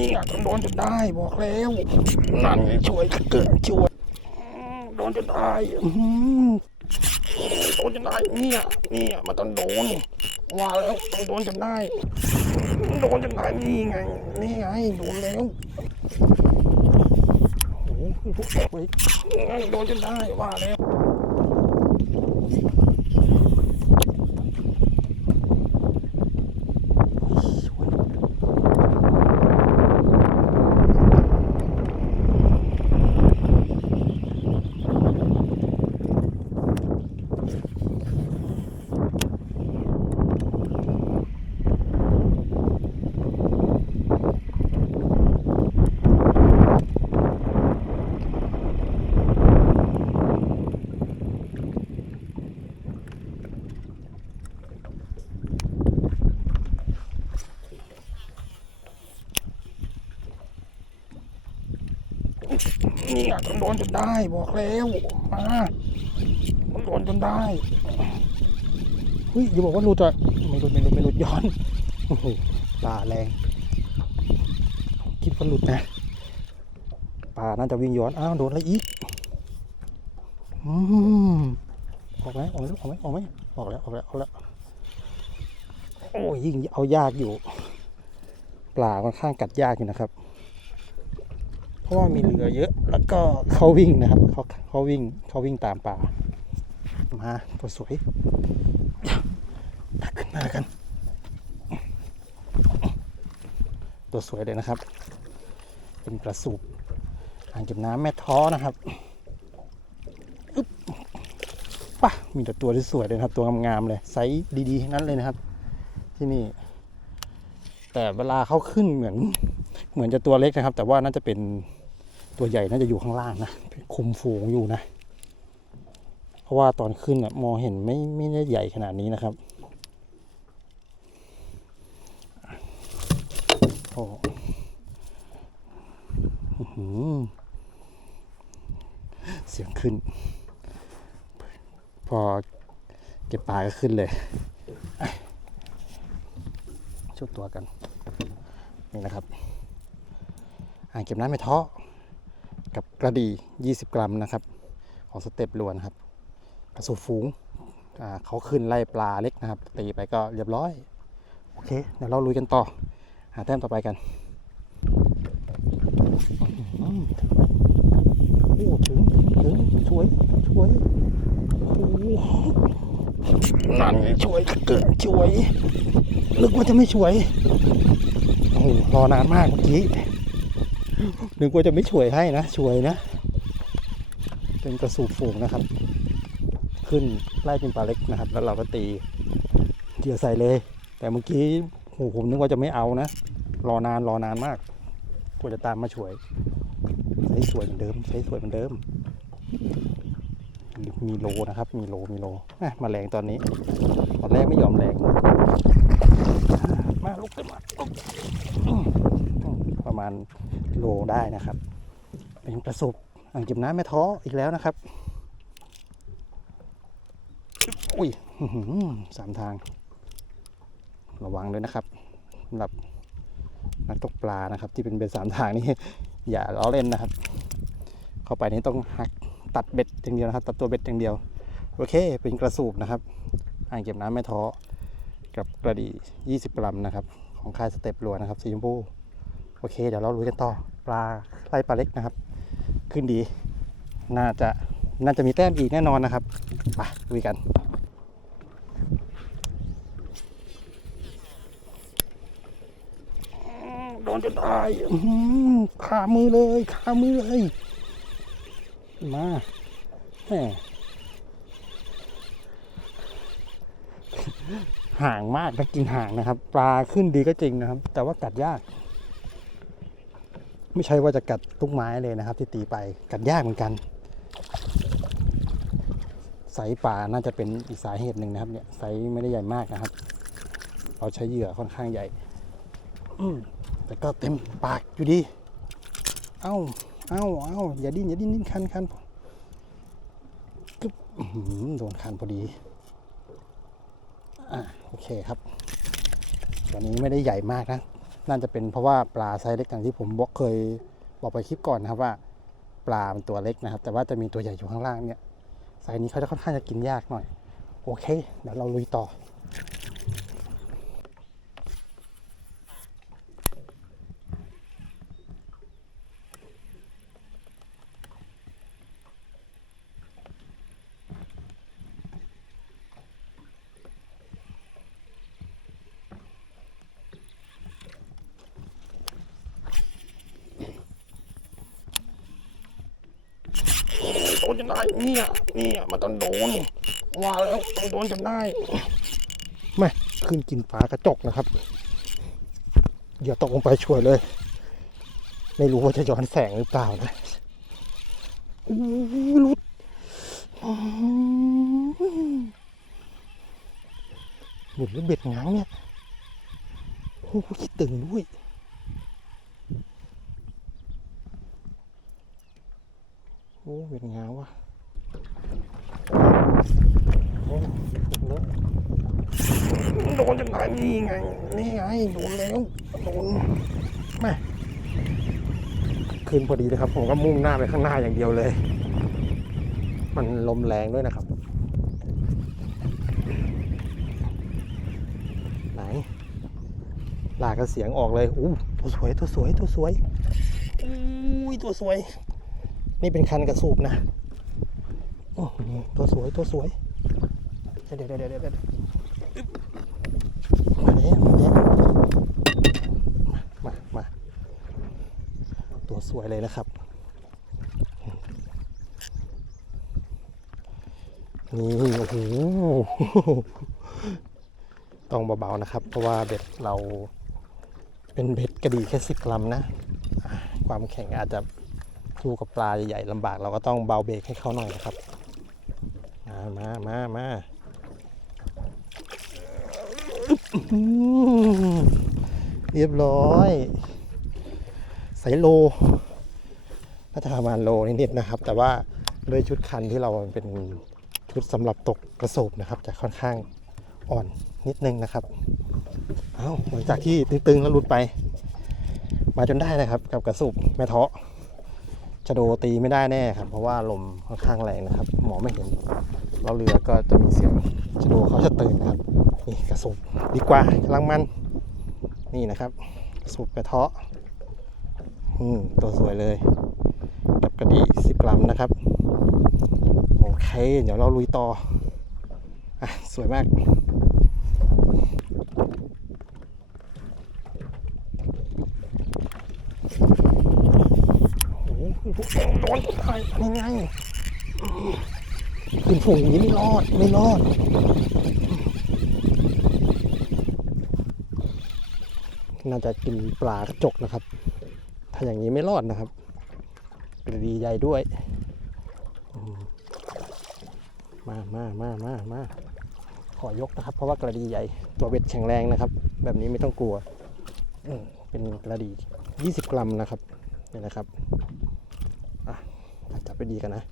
นี่อะโดนจนได้บอกแล้วนั่นไงช่วยเกิดช่วยอืมโดนจนได้อื้อหือโดนจนได้เนี่ยเนี่ยมันต้องโดนว่าแล้วต้องโดนจนได้โดนจนได้นี่ไงนี่ไงโดนแล้วโอ้โหพวกเว้ยโดนจนได้ว่าแล้ว นี่ต้องโดนจนได้บอกแล้วมาต้องโดนจนได้เฮ้ยอย่าบอกว่าหลุดอะไม่หลุดไม่หลุดไม่หลุดย้อนโอ้โหปลาแรง คิดว่าหลุดนะปลาน่าจะวิ่งย้อนอ้าวโดนอะไรอีกอืมออกไหมออกไหมออกไหมออกไหมออกแล้วออกแล้วออกแล้วโอ้ยยิ่งเอายากอยู่ ปลาค่อนข้างกัดยากอยู่นะครับ เพราะว่ามีเรือเยอะ แล้วก็เขาวิ่งนะครับเขาเขาวิ่งเขาวิ่งตามป่า มาตัวสวยตักขึ้นมากัน ตัวสวยเลยนะครับ เป็นกระสูบอ่างเก็บน้ำแม่ท้อนะครับอึ๊บป่ะมีแต่ตัวที่สวยเลยครับ ตัวงามๆเลยไซส์ดีๆทั้งนั้นเลยนะครับ ที่นี่ แต่เวลาเขาขึ้นเหมือน เหมือนจะตัวเล็กนะครับ แต่ว่าน่าจะเป็นตัวใหญ่น่าจะอยู่ข้างล่างนะคุมฝูงอยู่นะ เพราะว่าตอนขึ้นอะมองเห็นไม่ไม่ได้ใหญ่ขนาดนี้นะครับโอ้อื้อหือเสียงขึ้น พอเก็บปลาก็ขึ้นเลยชุดตัวกัน นี่นะครับ อ่างเก็บน้ำไม่ท้อกับกระดี 20 กรัมนะครับ ของสเต็ปลวนครับ กระสูบฝูงเขาขึ้นไล่ปลาเล็กนะครับ ตีไปก็เรียบร้อย โอเค เดี๋ยวเราลุยกันต่อ หาแต้มต่อไปกันอื้อหือโอ้ถึงถึงช่วยช่วยโอ้โหนั่นช่วยเกิดช่วยนึกว่าจะไม่ช่วยโอ้รอนานมากเมื่อกี้ นึกว่าจะไม่ช่วยให้นะช่วยนะ เป็นกระสูบฝูงนะครับ ขึ้นไล่เป็นปลาเล็กนะครับ แล้วเราก็ตีเดี่ยวใส่เลย แต่เมื่อกี้โอ้โหผมนึกว่าจะไม่เอานะ รอนานรอนานมากกว่าจะตามมาช่วยใช้สวยเหมือนเดิมใช้สวยเหมือนเดิม มีโลนะครับ มีโลมีโลอะมาแรงตอนนี้ตอนแรกไม่ยอมแรงมาลุกขึ้นมาลุก ประมาณโลได้นะครับ เป็นกระสุบอ่างเก็บน้ำแม่ท้ออีกแล้วนะครับอุ้ยสามทาง ระวังเลยนะครับสำหรับนักตกปลานะครับ ที่เป็นเบ็ดสามทางนี่อย่าล้อเล่นนะครับ เข้าไปนี่ต้องหักตัดเบ็ดอย่างเดียวนะครับตัดตัวเบ็ดอย่างเดียวโอเค เป็นกระสูบนะครับอ่างเก็บน้ำแม่ท้อกับกระดี่20กรัมนะครับ ของค่ายสเต็ปลัวนะครับสีชมพู อเค เดี๋ยวเราลุยกันต่อ ปลาไล่ปลาเล็กนะครับ ขึ้นดี น่าจะน่าจะมีแต้มอีกแน่นอนนะครับไปลุยกันโดนจนได้อื้อหือขามือเลยขามือเลย มาแหมห่างมากถ้ากินห่างนะครับ ปลาขึ้นดีก็จริงนะครับ แต่ว่ากัดยาก ไม่ใช่ว่าจะกัดทุกไม้เลยนะครับ ที่ตีไปกัดยากเหมือนกันไซส์ป่าน่าจะเป็นอีกสาเหตุหนึ่งนะครับ เนี่ยไซส์ไม่ได้ใหญ่มากนะครับ เราใช้เหยื่อค่อนข้างใหญ่แต่ก็เต็มปากอยู่ดี เอ้า เอ้า เอ้า อย่าดิ้น อย่าดิ้นดิ้นคันคันกึ๊บโดนคันพอดี อะ โอเคครับตัวนี้ไม่ได้ใหญ่มากนะ น่าจะเป็นเพราะว่าปลาไซส์เล็กอย่างที่ผมบอกเคยบอกไปคลิปก่อนนะครับว่า ปลามันตัวเล็กนะครับ แต่ว่าจะมีตัวใหญ่อยู่ข้างล่างเนี่ยไซส์นี้เขาจะค่อนข้างจะกินยากหน่อย โอเค เดี๋ยวเราลุยต่อ โดนจนได้เนี่ยเนี่ยมันต้องโดนว่าแล้วต้องโดนจนได้ไม่ขึ้นกินปลากระจกนะครับอย่าตกลงไปช่วยเลย ไม่รู้ว่าจะย้อนแสงหรือเปล่านะอู้หลุดอืมหลุดแล้วเบ็ดง้างเนี่ยโอ้คิดตึงด้วย โอ้ เวียนงาว่ะโอ้ถูกแล้วโดนจนได้นี่ไง นี่ไง โดนแล้ว โดนแม่คืนพอดีเลยครับ ผมก็มุ่งหน้าไปข้างหน้าอย่างเดียวเลย มันลมแรงด้วยนะครับ ไหนลากกระเสียงออกเลยอู้ตัวสวย ตัวสวย ตัวสวย อุ้ย ตัวสวย นี่เป็นคันกระสูบนะโอ้โหตัวสวยตัวสวย เดี๋ยวเดี๋ยวเดี๋ยวเดี๋ยวเดี๋ยมาแล้วมาแล้วมา มา ตัวสวยเลยนะครับ นี่โอ้โหต้องเบาๆนะครับ เพราะว่าเบ็ดเราเป็นเบ็ดกระดีแค่สิบกรัมนะ ความแข็งอาจจะ สู้กับปลาใหญ่ๆลำบากเราก็ต้องเบาเบรกให้เขาหน่อยนะครับ มามามามาเรียบร้อยใส่โลน่าจะประมาณโลนิดๆนะครับ แต่ว่าด้วยชุดคันที่เราเป็นชุดสำหรับตกกระสอบนะครับ จะค่อนข้างอ่อนนิดนึงนะครับเอาหลังจากที่ตึงๆแล้วหลุดไป มาจนได้นะครับ กับกระสุบแม่เทาะ ชะโดตีไม่ได้แน่ครับ เพราะว่าลมค่อนข้างแรงนะครับ หมอไม่เห็นเราเรือก็จะมีเสียงชะโดเขาจะตื่นนะครับนี่กระสุบดีกว่ากำลังมันนี่นะครับกระสุบกระเทาะอืมตัวสวยเลย กับกระดีสิบกรัมนะครับโอเค เดี๋ยวเราลุยต่ออะสวยมาก โอ้โหโดนตายยังไงขึ้นฝูงอย่างนี้ไม่รอดไม่รอดน่าจะกินปลากระจกนะครับ ถ้าอย่างนี้ไม่รอดนะครับกระดีใหญ่ด้วย มามามามามาขอยกนะครับ เพราะว่ากระดีใหญ่ ตัวเบ็ดแข็งแรงนะครับ แบบนี้ไม่ต้องกลัว เป็นกระดี 20 กรัมนะครับนี่นะครับ จับไปดีกันนะ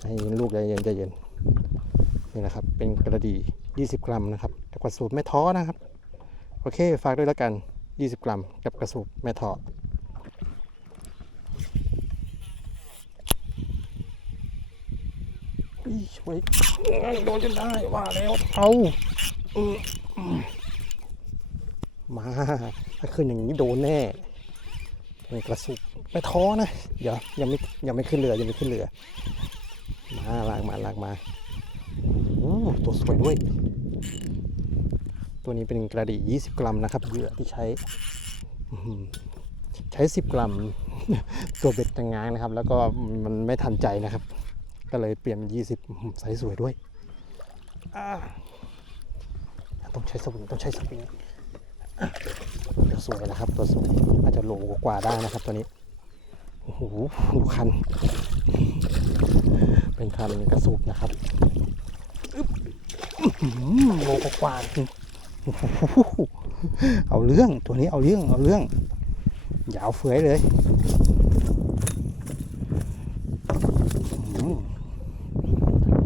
ใจเย็นลูกใจเย็นใจเย็นนี่นะครับ เป็นกระดี20 กรัมนะครับกับกระสูบแม่ท้อนะครับ โอเค ฝากด้วยแล้วกัน 20 กรัม กับกระสูบแม่ท้ออุ๊ยช่วยโดนจนได้ว่าแล้วเอาอืมอืมมา ถ้าขึ้นอย่างนี้โดนแน่นี่กระสุบ ไม่ท้อนะเดี๋ยวยังไม่ยังไม่ขึ้นเรือยังไม่ขึ้นเรือ มาลากมาลากมาโอ้ตัวสวยด้วย ตัวนี้เป็นกระดี่ 20 กรัมนะครับเหยื่อที่ใช้ ใช้ 10 กรัม ตัวเบ็ดต่างงางนะครับ แล้วก็มันไม่ทันใจนะครับ ก็เลยเปลี่ยนเป็น20อื้อหือไซส์สวยด้วยต้องใช้สวิงต้องใช้สวิงตัวสวยนะครับ ตัวสวยอาจจะโลกว่าได้นะครับตัวนี้ โอ้โหดูคัน เป็นคันกระสูบนะครับโลกว่านเอาเรื่องตัวนี้เอาเรื่องเอาเรื่องยาวเฟือยเลยอื้อหือ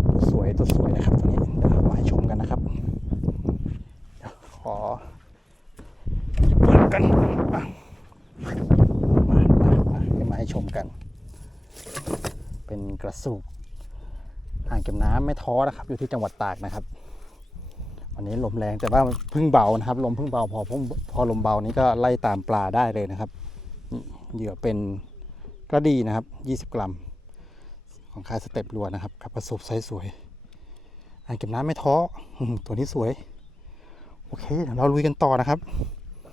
ตัวสวยตัวสวยนะครับตัวนี้เดี๋ยวมาให้ชมกันนะครับเดี๋ยวขอ กันมามามามาให้มาให้ชมกัน เป็นกระ สูบอ่างเก็บน้ำไม่ท้อนะครับ อยู่ที่จังหวัดตากนะครับ วันนี้ลมแรงแต่ว่าพึ่งเบานะครับ ลมพึ่งเบาพอพพอลมเบานี้ก็ไล่ตามปลาได้เลยนะครับเหยื่อเป็นกระดีนะครับ 20 กรัม ของค่ายสเต็ปรัวนะครับกับกระสูบไซส์สวยอ่างเก็บน้ำไม่ท้อตัวนี้สวย โอเคเดี๋ยวเราลุยกันต่อนะครับ